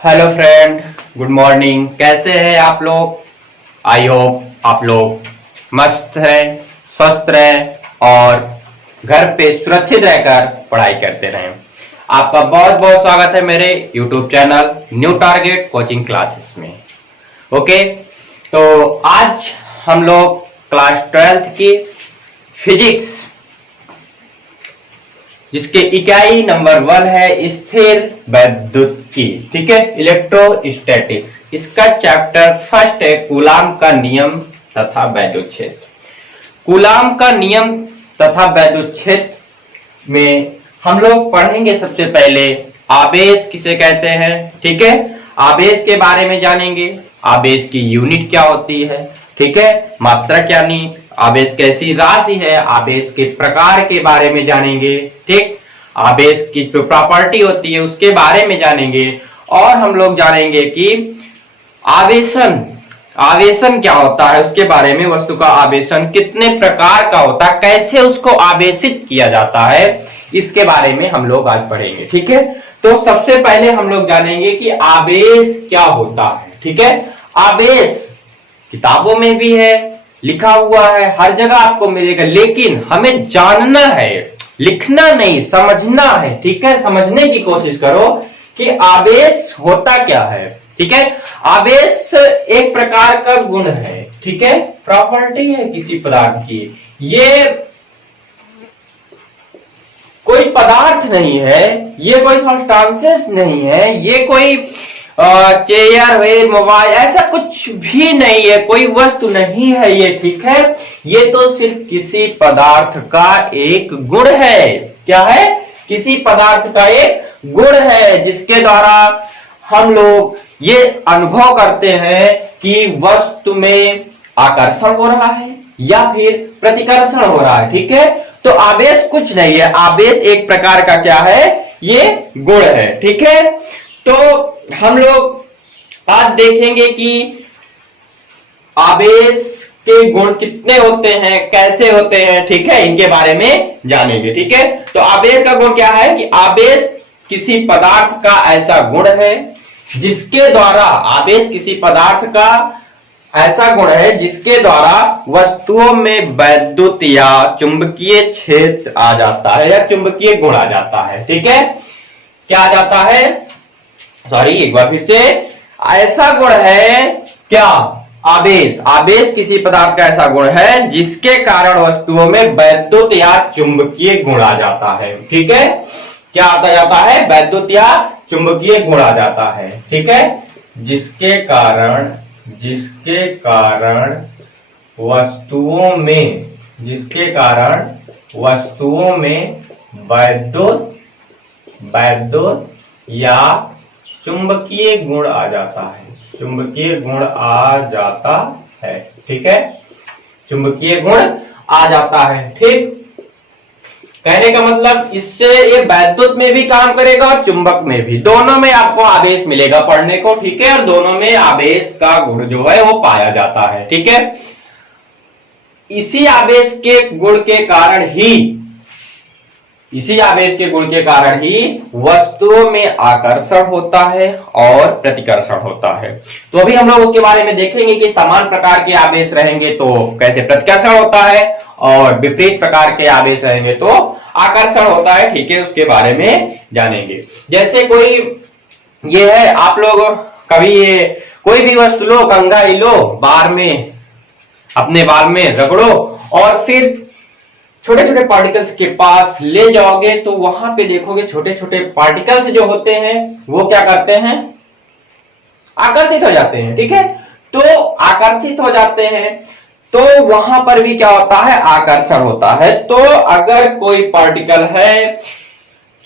Hello friend, good morning. कैसे हैं आप लोग? आई होप आप लोग मस्त हैं, स्वस्थ रहें और घर पे सुरक्षित रहकर पढ़ाई करते रहें। आपका बहुत बहुत स्वागत है मेरे YouTube channel new target coaching classes में। ओके, तो आज हम लोग क्लास 12th की फिजिक्स, जिसके इकाई नंबर 1 है स्थिर वैद्युत की, ठीक है, इलेक्ट्रोस्टैटिक्स। इसका चैप्टर फर्स्ट है कूलाम का नियम तथा वैद्युत क्षेत्र। कूलाम का नियम तथा वैद्युत क्षेत्र में हम लोग पढ़ेंगे सबसे पहले आवेश किसे कहते हैं, ठीक है, आवेश के बारे में जानेंगे। आवेश की यूनिट क्या होती है, ठीक है, मात्रक यानी आवेश कैसी राशि है, आवेश के प्रकार के बारे में जानेंगे, ठीक, आवेश की जो प्रॉपर्टी होती है उसके बारे में जानेंगे। और हम लोग जानेंगे कि आवेशन आवेशन क्या होता है उसके बारे में, वस्तु का आवेशन कितने प्रकार का होता है, कैसे उसको आवेशित किया जाता है, इसके बारे में हम लोग आज पढ़ेंगे, ठीक है। तो सबसे पहले हम लोग जानेंगे कि आवेश क्या होता है, ठीक है। आवेश किताबों में भी है, लिखा हुआ है, हर जगह आपको मिलेगा, लेकिन हमें जानना है, लिखना नहीं, समझना है, ठीक है। समझने की कोशिश करो कि आवेश होता क्या है, ठीक है। आवेश एक प्रकार का गुण है, ठीक है, प्रॉपर्टी है किसी पदार्थ की। ये कोई पदार्थ नहीं है, ये कोई सब्सटेंसेस नहीं है, ये कोई चेयर है, मोबाइल, ऐसा कुछ भी नहीं है, कोई वस्तु नहीं है ये, ठीक है। ये तो सिर्फ किसी पदार्थ का एक गुण है। क्या है? किसी पदार्थ का एक गुण है, जिसके द्वारा हम लोग ये अनुभव करते हैं कि वस्तु में आकर्षण हो रहा है या फिर प्रतिकर्षण हो रहा है, ठीक है। तो आवेश कुछ नहीं है, आवेश एक प्रकार का क्या है, ये गुण है, ठीक है। तो हम लोग आज देखेंगे कि आवेश के गुण कितने होते हैं, कैसे होते हैं, ठीक है, इनके बारे में जानेंगे, ठीक है। तो आवेश का गुण क्या है कि आवेश किसी पदार्थ का ऐसा गुण है जिसके द्वारा, आवेश किसी पदार्थ का ऐसा गुण है जिसके द्वारा वस्तुओं में वैद्युत या चुंबकीय क्षेत्र आ जाता है या चुंबकीय गुण आ जाता है, ठीक है। क्या आ जाता है? सॉरी, एक बार फिर से, ऐसा गुण है क्या? आवेश। आवेश किसी पदार्थ का ऐसा गुण है जिसके कारण वस्तुओं में वैद्युत या चुंबकीय गुण आ जाता है, ठीक है। क्या आता जाता है? वैद्युत या चुंबकीय गुण आ जाता है, ठीक है। जिसके कारण वस्तुओं में वैद्युत या चुंबकीय गुण आ जाता है, चुंबकीय गुण आ जाता है, ठीक है, चुंबकीय गुण आ जाता है, ठीक। कहने का मतलब इससे ये वैद्युत में भी काम करेगा और चुंबक में भी, दोनों में आपको आवेश मिलेगा पढ़ने को, ठीक है, और दोनों में आवेश का गुण जो है वो पाया जाता है, ठीक है। इसी आवेश के गुण के कारण ही वस्तुओं में आकर्षण होता है और प्रतिकर्षण होता है। तो अभी हम लोग उसके बारे में देखेंगे कि समान प्रकार के आवेश रहेंगे तो कैसे प्रतिकर्षण होता है और विपरीत प्रकार के आवेश रहेंगे तो आकर्षण होता है, ठीक है, उसके बारे में जानेंगे। जैसे कोई ये है, आप लोग कभी ये कोई भी वस्तु लो, कंघा ही लो, बार में अपने बाल में रगड़ो और फिर छोटे छोटे पार्टिकल्स के पास ले जाओगे तो वहां पे देखोगे छोटे छोटे पार्टिकल्स जो होते हैं वो क्या करते हैं? आकर्षित हो जाते हैं, ठीक है। तो आकर्षित हो जाते हैं तो वहां पर भी क्या होता है? आकर्षण होता है। तो अगर कोई पार्टिकल है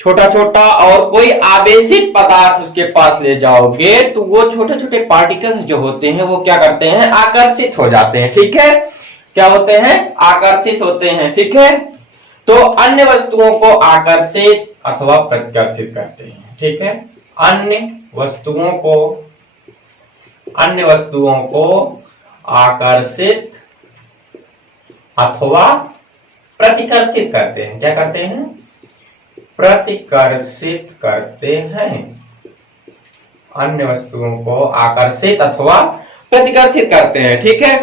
छोटा छोटा और कोई आवेशित पदार्थ उसके पास ले जाओगे तो वो छोटे छोटे पार्टिकल्स जो होते हैं वो क्या करते हैं? आकर्षित हो जाते हैं, ठीक है। क्या होते हैं? आकर्षित होते हैं, ठीक है। तो अन्य वस्तुओं को आकर्षित अथवा प्रतिकर्षित करते हैं, ठीक है। अन्य वस्तुओं को आकर्षित अथवा प्रतिकर्षित करते हैं। क्या करते हैं? प्रतिकर्षित करते हैं अन्य वस्तुओं को आकर्षित अथवा प्रतिकर्षित करते हैं। ठीक है,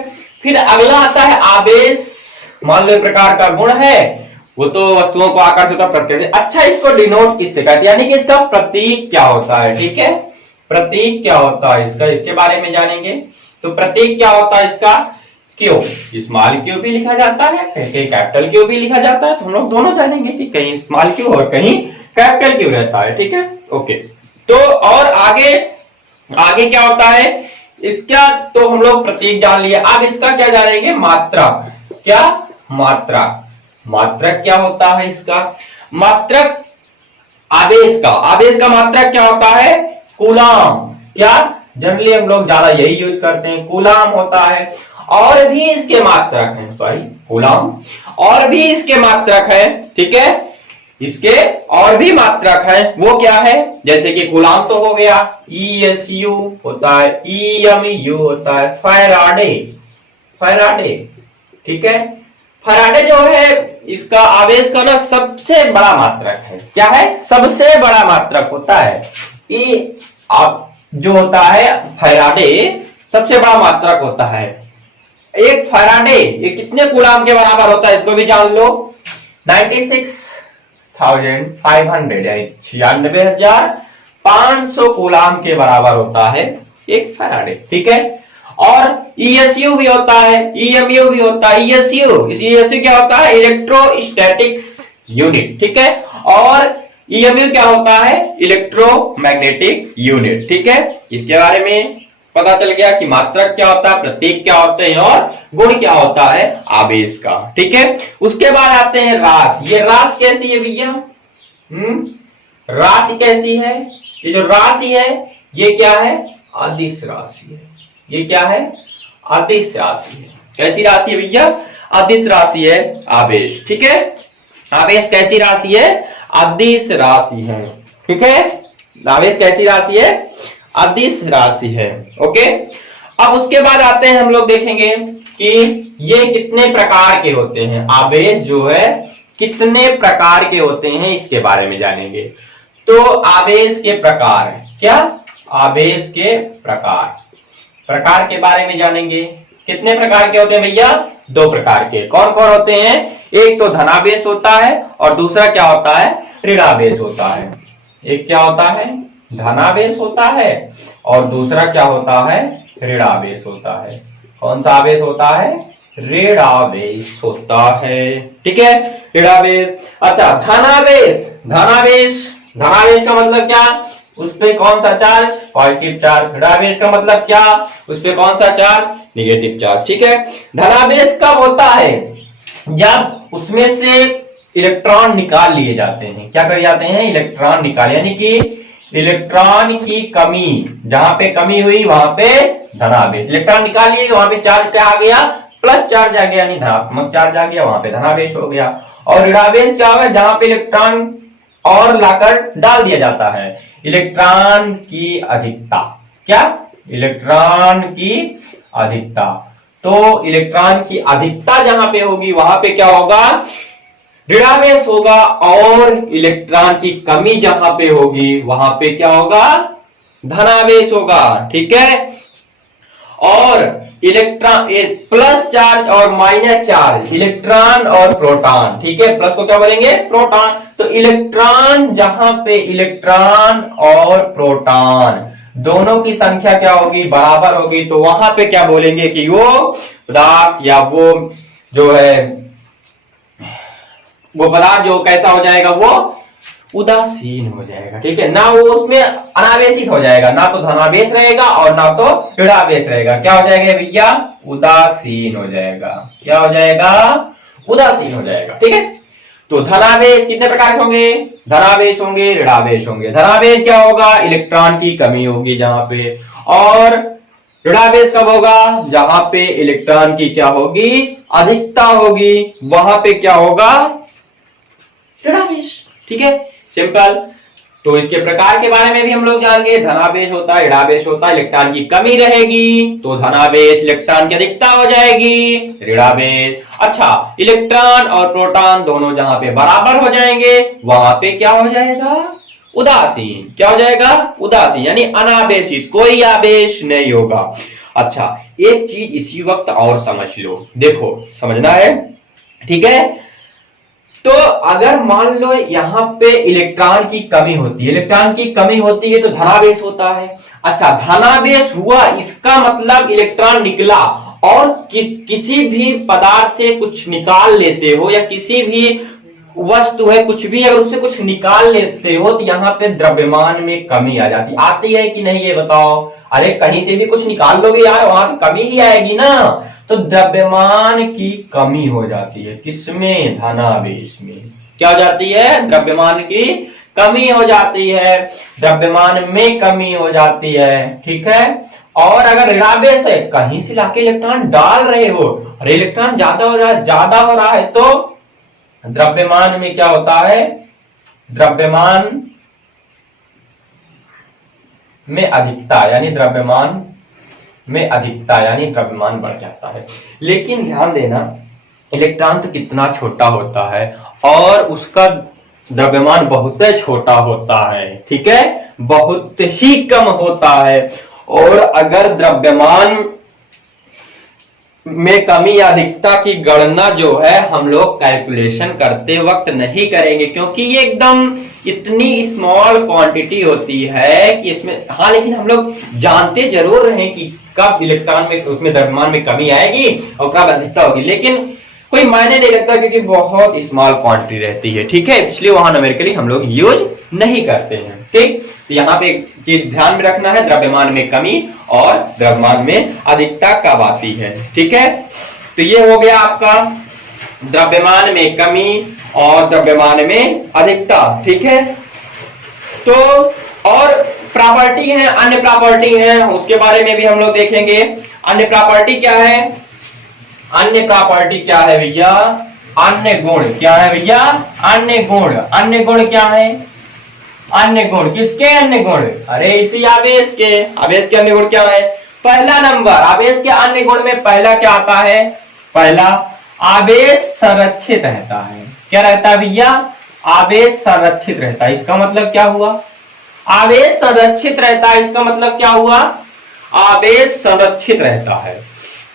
फिर अगला आता है आवेश। मान लो एक प्रकार का गुण है, वो तो वस्तुओं को आकर्षित और प्रतिकर्षित। अच्छा, इसको डिनोट किससे करते हैं, यानी कि इसका प्रतीक क्या होता है। ठीक है, प्रतीक क्या होता है इसका, इसके बारे में जानेंगे। तो प्रतीक क्या होता है इसका, क्यू, स्मॉल क्यू भी लिखा जाता है, कहीं कैपिटल क्यू भी लिखा जाता है। तो हम लोग दोनों जानेंगे कि कहीं स्मॉल क्यू और कहीं कैपिटल क्यू रहता है। ठीक है, ओके। तो और आगे आगे क्या होता है इसका, तो हम लोग प्रतीक जान लिए। अब इसका क्या जानेंगे, मात्रक। क्या, मात्रक। मात्रक क्या होता है इसका, मात्रक आवेश का मात्रक क्या होता है, कूलाम। क्या, जनरली हम लोग ज्यादा यही यूज करते हैं, कूलाम होता है। और भी इसके मात्रक हैं, सॉरी कूलाम, और भी इसके मात्रक है। ठीक है, इसके और भी मात्रक है, वो क्या है, जैसे कि कूलाम तो हो गया, ESU होता है, EMU होता है, फैराडे। ठीक है, फैराडे जो है इसका आवेश का ना सबसे बड़ा मात्रक है। क्या है, सबसे बड़ा मात्रक होता है ये जो होता है फैराडे, सबसे बड़ा मात्रक होता है। एक फैराडे ये कितने कूलाम के बराबर होता है, इसको भी जान लो, 96,500 यानी 96,500 कूलाम के बराबर होता है एक फैराडे। ठीक है, और ESU भी होता है, EMU भी होता है। ESU क्या होता है, इलेक्ट्रोस्टैटिक्स यूनिट। ठीक है, और EMU क्या होता है, इलेक्ट्रोमैग्नेटिक यूनिट। ठीक है, इसके बारे में पता चल गया कि मात्रक क्या होता है, प्रतीक क्या होते हैं और गुण क्या होता है आवेश का। ठीक है, उसके बाद आते हैं राशि। ये राशि कैसी है भैया, राशि कैसी है, ये जो राशि है ये क्या है, अदिश राशि है। ये क्या है, अदिश राशि है। कैसी राशि है भैया, अदिश राशि है आवेश। ठीक है, आवेश कैसी राशि है, अदिश राशि है। ठीक है, आवेश कैसी राशि है, अदिश राशि है। ओके, अब उसके बाद आते हैं हम लोग देखेंगे कि ये कितने प्रकार के होते हैं, आवेश जो है कितने प्रकार के होते हैं इसके बारे में जानेंगे। तो आवेश के प्रकार, क्या, आवेश के प्रकार के बारे में जानेंगे। कितने प्रकार के होते हैं भैया, 2 प्रकार के। कौन कौन होते हैं, एक तो धनावेश होता है और दूसरा क्या होता है, ऋणावेश होता है। एक क्या होता है, धनावेश होता है और दूसरा क्या होता है, ऋणावेश होता है। कौन सा आवेश होता है, ऋणावेश होता है। ठीक है, ऋणावेश। अच्छा, धनावेश का मतलब क्या, उस पे कौन सा चार्ज, पॉजिटिव चार्ज। ऋणावेश का मतलब क्या, उस पे कौन सा चार्ज, निगेटिव चार्ज। ठीक है, धनावेश कब होता है, जब उसमें से इलेक्ट्रॉन निकाल लिए जाते हैं। क्या कर जाते हैं, इलेक्ट्रॉन निकाल, यानी कि इलेक्ट्रॉन की कमी, जहां पे कमी हुई वहां पे धनावेश। इलेक्ट्रॉन निकाल लिए, वहां पे चार्ज क्या आ गया, प्लस चार्ज आ गया, यानी धनात्मक चार्ज आ गया, वहां पे धनावेश हो गया। और ऋणावेश क्या होगा, जहां पे इलेक्ट्रॉन और लाकर डाल दिया जाता है। इलेक्ट्रॉन की अधिकता, क्या, इलेक्ट्रॉन की अधिकता। तो इलेक्ट्रॉन की अधिकता जहां पे होगी वहां पे क्या होगा, ऋणावेश होगा। और इलेक्ट्रॉन की कमी जहां पे होगी वहां पे क्या होगा, धनावेश होगा। ठीक है, और इलेक्ट्रॉन प्लस चार्ज और माइनस चार्ज, इलेक्ट्रॉन और प्रोटॉन। ठीक है, प्लस को क्या बोलेंगे, प्रोटॉन। तो इलेक्ट्रॉन, जहां पे इलेक्ट्रॉन और प्रोटॉन दोनों की संख्या क्या होगी, बराबर होगी, तो वहां पे क्या बोलेंगे कि वो पदार्थ या वो जो है वो पदार्थ जो कैसा हो जाएगा, वो उदासीन हो जाएगा। ठीक है, ना वो उसमें अनावेशित हो जाएगा, ना तो धनावेश रहेगा और ना तो ऋणावेश रहेगा। क्या हो जाएगा भैया, उदासीन हो जाएगा। क्या हो जाएगा, उदासीन हो जाएगा। ठीक है, तो धनावेश कितने प्रकार के होंगे, धनावेश होंगे, ऋणावेश होंगे। धनावेश क्या होगा, इलेक्ट्रॉन की कमी होगी जहां पे, और ऋणावेश कब होगा, जहां पे इलेक्ट्रॉन की क्या होगी, अधिकता होगी, वहां पे क्या होगा, ऋणावेश। ठीक है, सिंपल। तो इसके प्रकार के बारे में भी हम लोग जानेंगे। धनावेश होता है, ऋणावेश होता है, इलेक्ट्रॉन की कमी रहेगी तो धनावेश, इलेक्ट्रॉन की अधिकता हो जाएगी ऋणावेश। अच्छा, इलेक्ट्रॉन और प्रोटॉन दोनों जहां पे बराबर हो जाएंगे वहां पे क्या हो जाएगा, उदासीन। क्या हो जाएगा? उदासीन, यानी अनावेशित, कोई आवेश नहीं होगा। अच्छा, एक चीज इसी वक्त और समझ लो, देखो समझना है, ठीक है। तो अगर मान लो यहां पे इलेक्ट्रॉन की कमी होती है, इलेक्ट्रॉन की कमी होती है तो धनावेश होता है। अच्छा, धनावेश हुआ, इसका मतलब इलेक्ट्रॉन निकला, और किसी भी पदार्थ से कुछ निकाल लेते हो, या किसी भी वस्तु है कुछ भी, अगर उससे कुछ निकाल लेते हो तो यहाँ पे द्रव्यमान में कमी आ जाती, आती है कि नहीं ये बताओ? अरे कहीं से भी कुछ निकाल लोगे यार, वहां तो कमी ही आएगी ना। तो द्रव्यमान की कमी हो जाती है, किसमें? धनावेश में। क्या हो जाती है? द्रव्यमान की कमी हो जाती है, द्रव्यमान में कमी हो जाती है, ठीक है। और अगर ऋणावेश है, कहीं से लाके इलेक्ट्रॉन डाल रहे हो, और इलेक्ट्रॉन ज्यादा हो रहा है तो द्रव्यमान में क्या होता है? द्रव्यमान में अधिकता, यानी द्रव्यमान में अधिकता, यानी द्रव्यमान बढ़ जाता है। लेकिन ध्यान देना, इलेक्ट्रॉन तो कितना छोटा होता है, और उसका द्रव्यमान बहुत छोटा होता है, ठीक है, बहुत ही कम होता है। और अगर द्रव्यमान में कमी या अधिकता की गणना जो है हम लोग कैलकुलेशन करते वक्त नहीं करेंगे, क्योंकि ये एकदम इतनी स्मॉल क्वांटिटी होती है कि इसमें, हाँ, लेकिन हम लोग जानते जरूर रहे कि कब इलेक्ट्रॉन में, उसमें द्रव्यमान में कमी आएगी और कब अधिकता होगी, लेकिन कोई मायने नहीं रखता क्योंकि बहुत स्मॉल क्वांटिटी रहती है, ठीक है, इसलिए वहां न्यूमेरिकली हम लोग यूज नहीं करते हैं, ठीक। तो यहाँ पे एक चीज ध्यान में रखना है, द्रव्यमान में कमी और द्रव्यमान में अधिकता कब आती है, ठीक है। तो ये हो गया आपका द्रव्यमान में कमी और द्रव्यमान में अधिकता, ठीक है। तो और प्रॉपर्टी है, अन्य प्रॉपर्टी है, उसके बारे में भी हम लोग देखेंगे। अन्य प्रॉपर्टी क्या है? अन्य प्रॉपर्टी क्या है भैया? अन्य गुण क्या है भैया? अन्य गुण। अन्य गुण क्या है? अन्य गुण किसके? अन्य गुण, अरे इसी आवेश के। आवेश के अन्य गुण क्या है? पहला नंबर, आवेश के अन्य गुण में पहला क्या आता है? पहला, आवेश संरक्षित रहता है। क्या रहता है भैया? आवेश संरक्षित रहता है। इसका मतलब क्या हुआ? आवेश संरक्षित रहता है, इसका मतलब क्या हुआ? आवेश संरक्षित रहता है,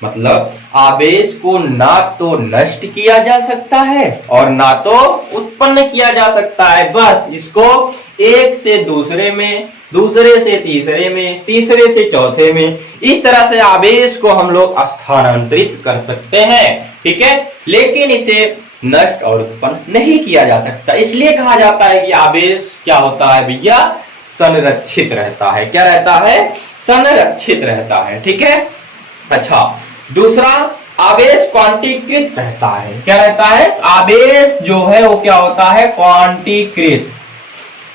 मतलब आवेश को ना तो नष्ट किया जा सकता है और ना तो उत्पन्न किया जा सकता है। बस इसको एक से दूसरे में, दूसरे से तीसरे में, तीसरे से चौथे में, इस तरह से आवेश को हम लोग स्थानांतरित कर सकते हैं, ठीक है। लेकिन इसे नष्ट और उत्पन्न नहीं किया जा सकता, इसलिए कहा जाता है कि आवेश क्या होता है भैया? संरक्षित रहता है। क्या रहता है? संरक्षित रहता है, ठीक है। अच्छा, दूसरा, आवेश क्वांटीकृत रहता है। क्या रहता है? आवेश जो है वो क्या होता है? क्वांटीकृत।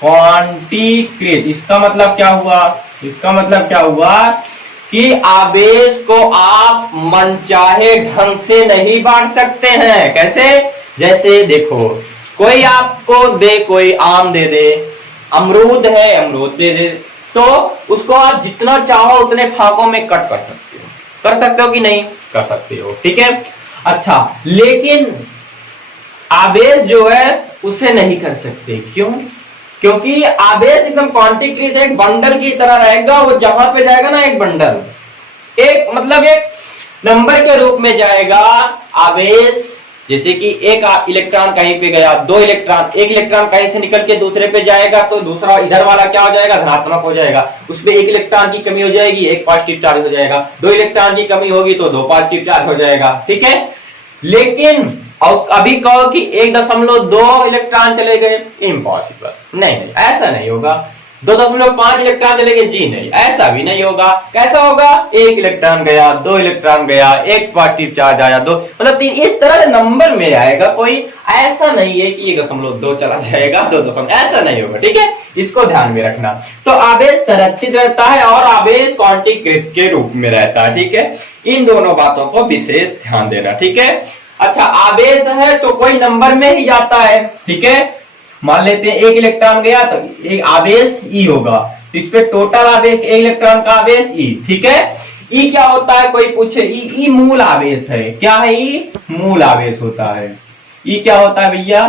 क्वांटीकृत, इसका मतलब क्या हुआ? इसका मतलब क्या हुआ कि आवेश को आप मनचाहे ढंग से नहीं बांट सकते हैं। कैसे? जैसे देखो, कोई आपको दे, कोई आम दे दे, अमरूद है, अमरूद दे दे, तो उसको आप जितना चाहो उतने फाकों में कट कर सकते हो। कर सकते हो कि नहीं? कर सकते हो, ठीक है। अच्छा, लेकिन आवेश जो है उसे नहीं कर सकते। क्यों? क्योंकि आवेश एकदम क्वांटीकृत, एक बंडल की तरह रहेगा, वो जहां पे जाएगा ना, एक बंडल, एक मतलब एक नंबर के रूप में जाएगा आवेश। जैसे कि एक इलेक्ट्रॉन कहीं पे गया, दो इलेक्ट्रॉन, एक इलेक्ट्रॉन कहीं से निकल के दूसरे पे जाएगा तो दूसरा इधर वाला क्या हो जाएगा? धनात्मक हो जाएगा, उसमें एक इलेक्ट्रॉन की कमी हो जाएगी, एक पॉजिटिव चार्ज हो जाएगा। दो इलेक्ट्रॉन की कमी होगी तो दो पॉजिटिव चार्ज हो जाएगा, ठीक है। लेकिन और अभी कहो कि 1.2 इलेक्ट्रॉन चले गए, इम्पॉसिबल, नहीं, ऐसा नहीं होगा। 2.5 इलेक्ट्रॉन चले गए, जी नहीं, ऐसा भी नहीं होगा। कैसा होगा? एक इलेक्ट्रॉन गया, दो इलेक्ट्रॉन गया, एक पॉजिटिव चार्ज आया, दो, मतलब 3, इस तरह से नंबर में आएगा। कोई ऐसा नहीं है कि 1.2 चला जाएगा, 2, ऐसा नहीं होगा, ठीक है। इसको ध्यान में रखना। तो आवेश संरक्षित रहता है और आवेश क्वांटीकृत के रूप में रहता है, ठीक है। इन दोनों बातों को विशेष ध्यान देना, ठीक है। अच्छा, आवेश है तो कोई नंबर में ही जाता है, ठीक है। मान लेते हैं एक इलेक्ट्रॉन गया तो एक आवेश ई होगा, तो इस पे टोटल आवेश, एक इलेक्ट्रॉन का आवेश ई, ठीक है। ई क्या होता है? कोई पूछे, ई मूल आवेश है। क्या है? ई मूल आवेश होता है। ई क्या होता है भैया?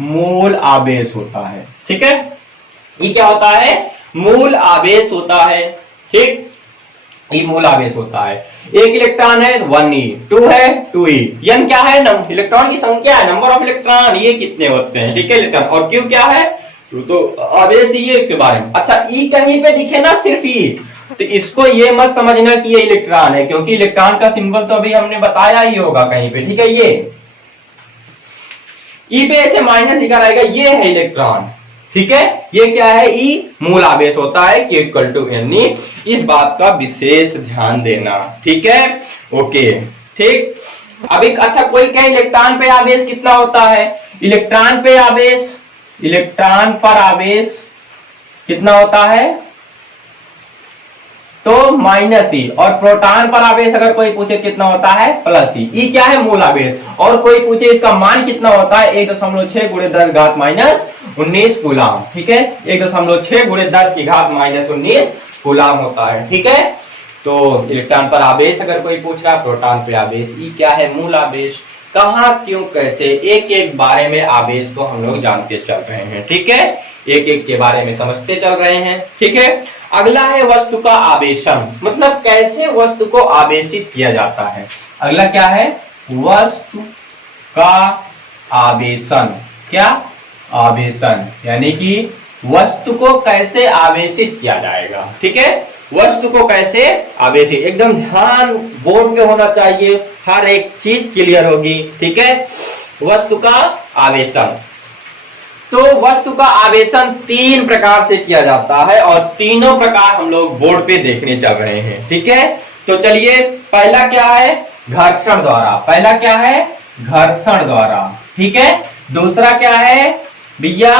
मूल आवेश होता है, ठीक है। ये क्या होता है? मूल आवेश होता है। ठीक, ये मूल आवेश होता है। एक इलेक्ट्रॉन है 1e, 2 है 2e, n क्या है? इलेक्ट्रॉन की संख्या है, नंबर ऑफ इलेक्ट्रॉन, ये कितने होते हैं। ठीक है, इलेक्ट्रॉन। और q क्या है? तो आवेश ही है के बारे में। अच्छा, e कहीं पे दिखे ना सिर्फ e, तो इसको ये मत समझना कि ये इलेक्ट्रॉन है, क्योंकि इलेक्ट्रॉन का सिंबल तो अभी हमने बताया ही होगा कहीं पे। ठीक है, ये e पे ऐसे माइनस लिखा रहेगा, ये है इलेक्ट्रॉन। ठीक है, ये क्या है? ई मूल आवेश होता है, Q इक्वल टू Ne। इस बात का विशेष ध्यान देना। ठीक है, ओके। ठीक, अभी अच्छा कोई क्या, इलेक्ट्रॉन पे आवेश कितना होता है? इलेक्ट्रॉन पर आवेश कितना होता है? तो -e। और प्रोटॉन पर आवेश अगर कोई पूछे कितना होता है? +e। ई क्या है? मूल आवेश। और कोई पूछे इसका मान कितना होता है? 1.6 × 10⁻⁻19 कूलाम। ठीक है, 1.6 × 10⁻⁻19 कूलाम होता है। ठीक है, तो इलेक्ट्रॉन पर आवेश अगर कोई पूछ रहा है, प्रोटॉन पे आवेश, ई क्या है? मूल आवेश। कहां, क्यों, कैसे, एक एक बारे में आवेश को हम लोग जानते चल रहे हैं। ठीक है, एक एक के बारे में समझते चल रहे हैं। ठीक है, अगला है वस्तु का आवेशन, मतलब कैसे वस्तु को आवेशित किया जाता है। अगला क्या है? वस्तु का आवेशन। क्या? आवेशन, यानी कि वस्तु को कैसे आवेशित किया जाएगा। ठीक है, वस्तु को कैसे आवेशित, एकदम ध्यान बोर्ड पे होना चाहिए, हर एक चीज क्लियर होगी। ठीक है, वस्तु का आवेशन। तो वस्तु का आवेशन 3 प्रकार से किया जाता है, और तीनों प्रकार हम लोग बोर्ड पे देखने चल रहे हैं। ठीक है, तो चलिए, पहला क्या है? घर्षण द्वारा। पहला क्या है? घर्षण द्वारा। ठीक है, दूसरा क्या है भैया?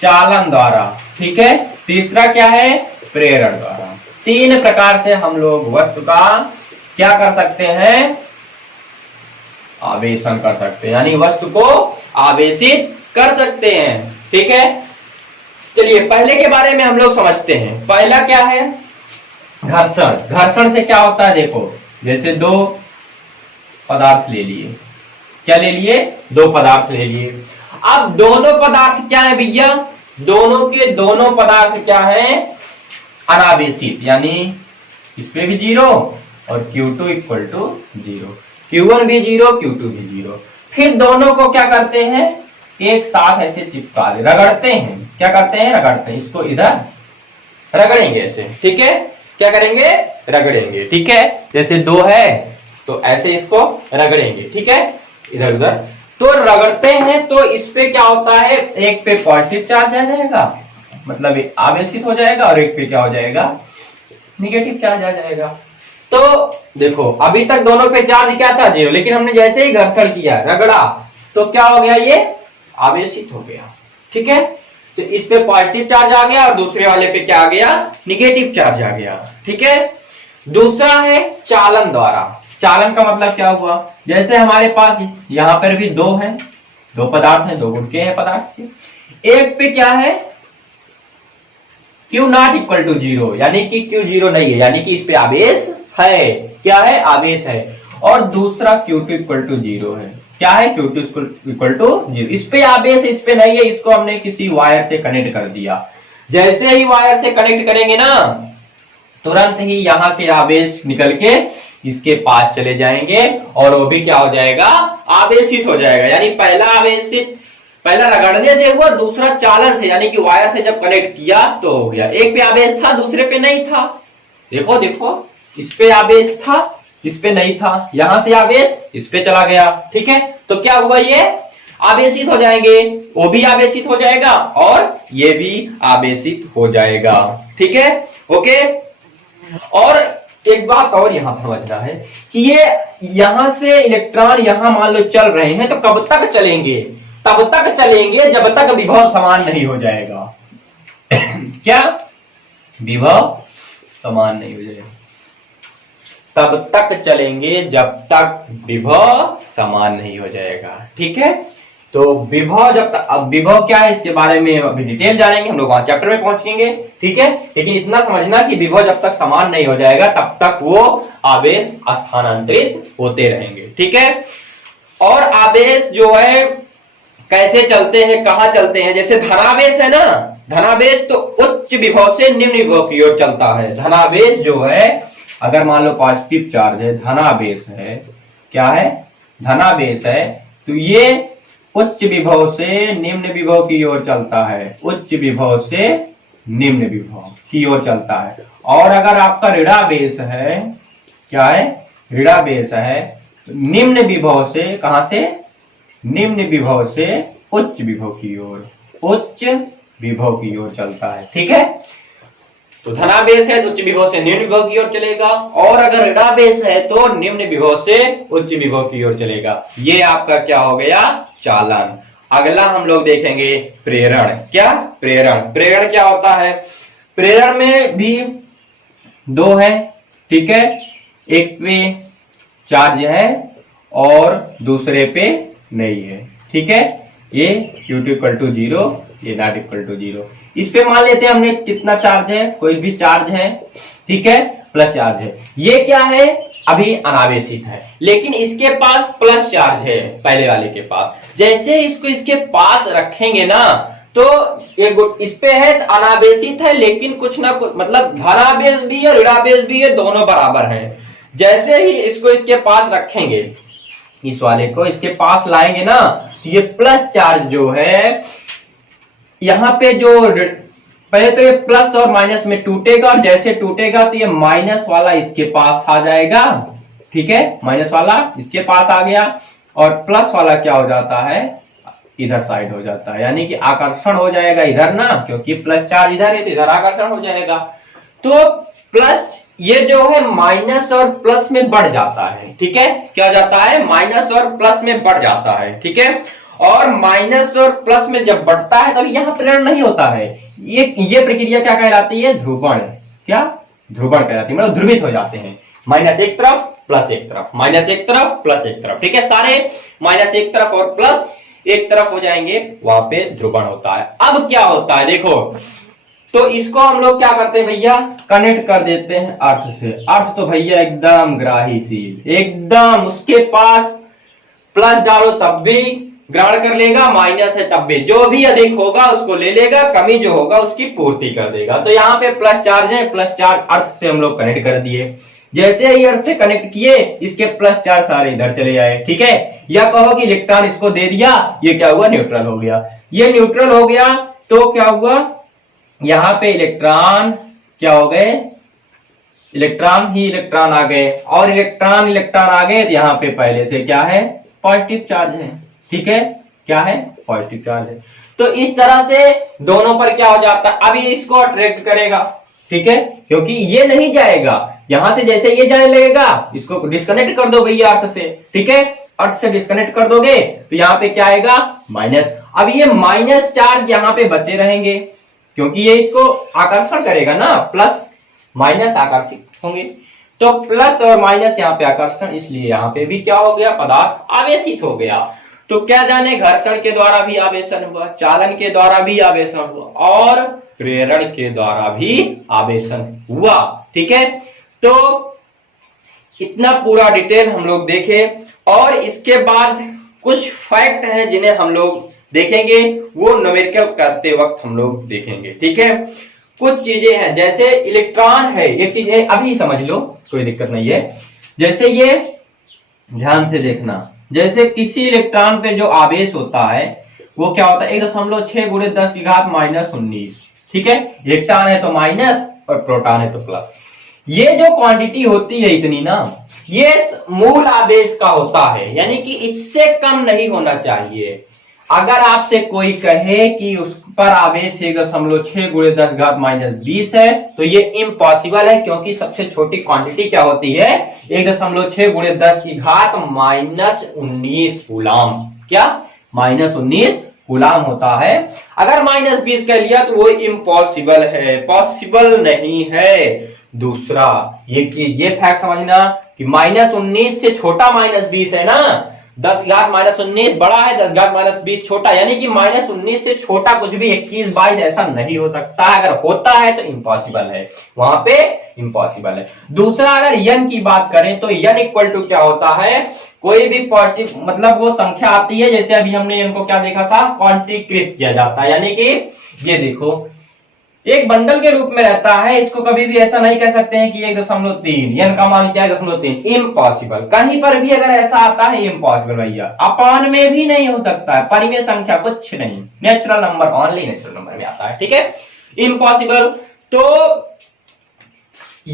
चालन द्वारा। ठीक है, तीसरा क्या है? प्रेरण द्वारा। 3 प्रकार से हम लोग वस्तु का क्या कर सकते हैं? आवेशन कर सकते हैं, यानी वस्तु को आवेशित कर सकते हैं। ठीक है, चलिए पहले के बारे में हम लोग समझते हैं। पहला क्या है? घर्षण। घर्षण से क्या होता है? देखो, जैसे 2 पदार्थ ले लिए, क्या ले लिए? 2 पदार्थ ले लिए। अब दोनों पदार्थ क्या है भैया? दोनों के दोनों पदार्थ क्या है? अनावेशित, यानी इस पे भी 0 और Q2 इक्वल टू 0, Q1 भी 0, Q2 भी 0। फिर दोनों को क्या करते हैं? एक साथ ऐसे चिपका दे, रगड़ते हैं। क्या करते हैं? रगड़ते हैं। इसको इधर रगड़ेंगे ऐसे। ठीक है, क्या करेंगे? रगड़ेंगे। ठीक है, जैसे 2 है तो ऐसे इसको रगड़ेंगे। ठीक है, इधर उधर तो रगड़ते हैं, तो इस पे क्या होता है? एक पे पॉजिटिव चार्ज आ जाएगा, मतलब आवेशित हो जाएगा, और एक पे क्या हो जाएगा? निगेटिव चार्ज आ जाएगा। तो देखो, अभी तक दोनों पे चार्ज क्या था? 0, लेकिन हमने जैसे ही घर्षण किया, रगड़ा, तो क्या हो गया? ये आवेशित हो गया। ठीक है, तो इस पे पॉजिटिव चार्ज आ गया, और दूसरे वाले पे क्या आ गया? निगेटिव चार्ज आ गया। ठीक है, दूसरा है चालन द्वारा। चालन का मतलब क्या हुआ? जैसे हमारे पास यहां पर भी 2 हैं, 2 पदार्थ हैं, 2 गुटके हैं पदार्थ के। एक पे क्या है? Q नॉट इक्वल टू 0, यानी कि Q 0 नहीं है, यानी कि इस पे आवेश है। क्या है? आवेश है। और दूसरा Q2 इक्वल टू 0 है। क्या है? Q2 equal to 0। इस पे आवेश, इस पे नहीं है, इसको हमने किसी वायर से कनेक्ट कर दिया। जैसे ही वायर से कनेक्ट करेंगे ना, तुरंत ही यहाँ के आवेश निकल के इसके पास चले जाएंगे, और वो भी क्या हो जाएगा? आवेशित हो जाएगा। यानी पहला आवेशित, पहला रगड़ने से हुआ, दूसरा चालन से, यानी कि वायर से जब कनेक्ट किया तो हो गया। एक पे आवेश था, दूसरे पे नहीं था। देखो देखो, इस पे आवेश था, इस पे नहीं था, यहां से आवेश इस पे चला गया। ठीक है, तो क्या हुआ? ये आवेशित हो जाएंगे, वो भी आवेशित हो जाएगा, और ये भी आवेशित हो जाएगा। ठीक है, ओके। और एक बात और यहां समझना है कि ये यहां से इलेक्ट्रॉन यहां मान लो चल रहे हैं, तो कब तक चलेंगे? तब तक चलेंगे जब तक विभव समान नहीं हो जाएगा। क्या? विभव समान नहीं हो जाएगा, तब तक चलेंगे जब तक विभव समान नहीं हो जाएगा। ठीक है, तो विभव जब तक, अब विभव क्या है इसके बारे में अभी डिटेल जानेंगे, हम लोग वहां चैप्टर में पहुंचेंगे। ठीक है, लेकिन इतना समझना कि विभव जब तक समान नहीं हो जाएगा तब तक वो आवेश स्थानांतरित होते रहेंगे। ठीक है, और आवेश जो है कैसे चलते हैं, कहां चलते हैं? जैसे धनावेश है ना, धनावेश तो उच्च विभव से निम्न विभव की ओर चलता है। धनावेश जो है, अगर मान लो पॉजिटिव चार्ज है, धनावेश है, क्या है, धनावेश है, तो ये उच्च विभव से निम्न विभव की ओर चलता है, उच्च विभव से निम्न विभव की ओर चलता है। और अगर आपका ऋणावेश है, क्या है, ऋणावेश है, तो निम्न विभव से, कहां से, निम्न विभव से उच्च विभव की ओर, उच्च विभव की ओर चलता है। ठीक है, तो धनावेश है तो उच्च विभव से निम्न विभव की ओर चलेगा, और अगर ऋणावेश है तो निम्न विभव से उच्च विभव की ओर चलेगा। ये आपका क्या हो गया, चालन। अगला हम लोग देखेंगे प्रेरण। क्या, प्रेरण। प्रेरण क्या होता है, प्रेरण में भी दो है, ठीक है, एक पे चार्ज है और दूसरे पे नहीं है। ठीक है, ये Q2 0, ये नॉट इक्वल टू 0। इस पे मान लेते हैं हमने कितना चार्ज है, कोई भी चार्ज है, ठीक है, प्लस चार्ज है। ये क्या है, अभी अनावेशित है, लेकिन इसके पास प्लस चार्ज है पहले वाले के पास। जैसे इसको इसके पास रखेंगे ना, तो एक इस पे है अनावेशित है, लेकिन कुछ ना कुछ मतलब धनावेश भी है ऋणावेश भी है, दोनों बराबर हैं। जैसे ही इसको इसके पास रखेंगे, इस वाले को इसके पास लाएंगे ना, तो ये प्लस चार्ज जो है यहाँ पे जो पहले तो ये प्लस और माइनस में टूटेगा, और जैसे टूटेगा तो ये माइनस वाला इसके पास आ जाएगा। ठीक है, माइनस वाला इसके पास आ गया, और प्लस वाला क्या हो जाता है, इधर साइड हो जाता है, यानी कि आकर्षण हो जाएगा इधर ना, क्योंकि प्लस चार्ज इधर है तो इधर आकर्षण हो जाएगा। तो प्लस ये जो है माइनस और प्लस में बढ़ जाता है। ठीक है, क्या हो जाता है, माइनस और प्लस में बढ़ जाता है। ठीक है, और माइनस और प्लस में जब बढ़ता है तब यहाँ प्रेरण नहीं होता है। ये प्रक्रिया क्या कहलाती है, ध्रुवण। क्या, ध्रुवण कहलाती है, मतलब ध्रुवित हो जाते हैं, माइनस एक तरफ प्लस एक तरफ, माइनस एक तरफ प्लस एक तरफ। ठीक है, सारे माइनस एक तरफ और प्लस एक तरफ हो जाएंगे, वहां पे ध्रुवण होता है। अब क्या होता है देखो, तो इसको हम लोग क्या करते हैं भैया, कनेक्ट कर देते हैं अर्थ से। अर्थ तो भैया एकदम ग्राहीशील, एकदम उसके पास प्लस डालो तब भी ग्रहण कर लेगा, माइनस है तब भी, जो भी अधिक होगा उसको ले लेगा, कमी जो होगा उसकी पूर्ति कर देगा। तो यहाँ पे प्लस चार्ज है, प्लस चार्ज अर्थ से हम लोग कनेक्ट कर दिए। जैसे ही अर्थ से कनेक्ट किए, इसके प्लस चार्ज सारे इधर चले आए। ठीक है, या कहो कि इलेक्ट्रॉन इसको दे दिया, ये क्या हुआ, न्यूट्रल हो गया। ये न्यूट्रल हो गया तो क्या हुआ, यहाँ पे इलेक्ट्रॉन क्या हो गए, इलेक्ट्रॉन ही इलेक्ट्रॉन आ गए, और इलेक्ट्रॉन आ गए तो यहाँ पे पहले से क्या है, पॉजिटिव चार्ज है। ठीक है, क्या है, पॉजिटिव चार्ज है। तो इस तरह से दोनों पर क्या हो जाता है, अब ये इसको अट्रैक्ट करेगा। ठीक है, क्योंकि ये नहीं जाएगा, यहां से जैसे ये जाने लगेगा, इसको डिस्कनेक्ट कर दो भैया अर्थ से। ठीक है, अर्थ से डिस्कनेक्ट कर दोगे तो यहाँ पे क्या आएगा, माइनस। अब ये माइनस चार्ज यहाँ पे बचे रहेंगे, क्योंकि ये इसको आकर्षण करेगा ना, प्लस माइनस आकर्षित होंगे, तो प्लस और माइनस यहाँ पे आकर्षण, इसलिए यहाँ पे भी क्या हो गया, पदार्थ आवेशित हो गया। तो क्या जाने, घर्षण के द्वारा भी आवेशन हुआ, चालन के द्वारा भी आवेशन हुआ, और प्रेरण के द्वारा भी आवेशन हुआ। ठीक है, तो इतना पूरा डिटेल हम लोग देखे, और इसके बाद कुछ फैक्ट हैं जिन्हें हम लोग देखेंगे, वो न्यूमेरिकल करते वक्त हम लोग देखेंगे। ठीक है, कुछ चीजें हैं, जैसे इलेक्ट्रॉन है, एक चीज है, अभी समझ लो, कोई दिक्कत नहीं है। जैसे ये ध्यान से देखना, जैसे किसी इलेक्ट्रॉन पे जो आवेश होता है वो क्या होता है, 1.6 × 10⁻⁻19। ठीक है, इलेक्ट्रॉन है तो माइनस और प्रोटॉन है तो प्लस। ये जो क्वांटिटी होती है इतनी ना, ये मूल आवेश का होता है, यानी कि इससे कम नहीं होना चाहिए। अगर आपसे कोई कहे कि उस पर आवेश 1.6 × 10⁻⁻20 है, तो ये इम्पॉसिबल है, क्योंकि सबसे छोटी क्वांटिटी क्या होती है, 1.6 × 10⁻⁻19 कूलाम। क्या, -19 कूलाम होता है। अगर -20 कह लिया तो वो इम्पॉसिबल है, पॉसिबल नहीं है। दूसरा ये चीज, ये फैक्ट समझना कि -19 से छोटा -20 है ना, 10⁻⁻19 बड़ा है, 10⁻⁻20 छोटा, यानी कि -19 से छोटा कुछ भी 21, 22 ऐसा नहीं हो सकता। अगर होता है तो इम्पॉसिबल है, वहां पे इम्पॉसिबल है। दूसरा, अगर यन की बात करें तो यन इक्वल टू क्या होता है, कोई भी पॉजिटिव मतलब वो संख्या आती है, जैसे अभी हमने इनको क्या देखा था, क्वांटीकृत किया जाता है, यानी कि ये देखो एक बंडल के रूप में रहता है, इसको कभी भी ऐसा नहीं कह सकते हैं कि 1.3 n का मान क्या है 1.3, इम्पॉसिबल। कहीं पर भी अगर ऐसा आता है इम्पॉसिबल भैया, अपान में भी नहीं हो सकता है, परिमेय संख्या कुछ नहीं, natural number, only natural number में आता है, ठीक है, इम्पॉसिबल। तो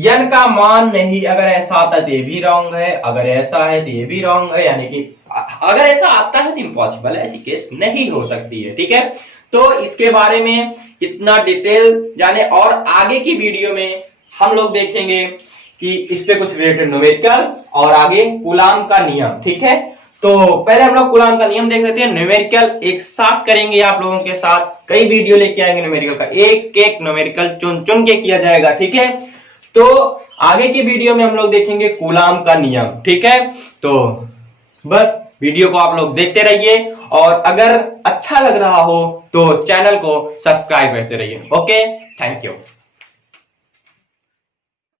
n का मान नहीं, अगर ऐसा आता है तो ये भी रॉन्ग है, अगर ऐसा है तो ये भी रॉन्ग है, यानी कि अगर ऐसा आता है तो इम्पॉसिबल है, ऐसी केस नहीं हो सकती है, ठीक है। तो इसके बारे में इतना डिटेल जाने, और आगे की वीडियो में हम लोग देखेंगे कि इस पे कुछ रिलेटेड न्यूमेरिकल और आगे कूलाम का नियम, ठीक है। तो पहले हम लोग कूलाम का नियम देख लेते हैं, न्यूमेरिकल एक साथ करेंगे आप लोगों के साथ, कई वीडियो लेके आएंगे न्यूमेरिकल का, एक एक न्यूमेरिकल चुन चुन के किया जाएगा, ठीक है। तो आगे की वीडियो में हम लोग देखेंगे कूलाम का नियम, ठीक है। तो बस वीडियो को आप लोग देखते रहिए, और अगर अच्छा लग रहा हो तो चैनल को सब्सक्राइब करते रहिए। Okay, thank you.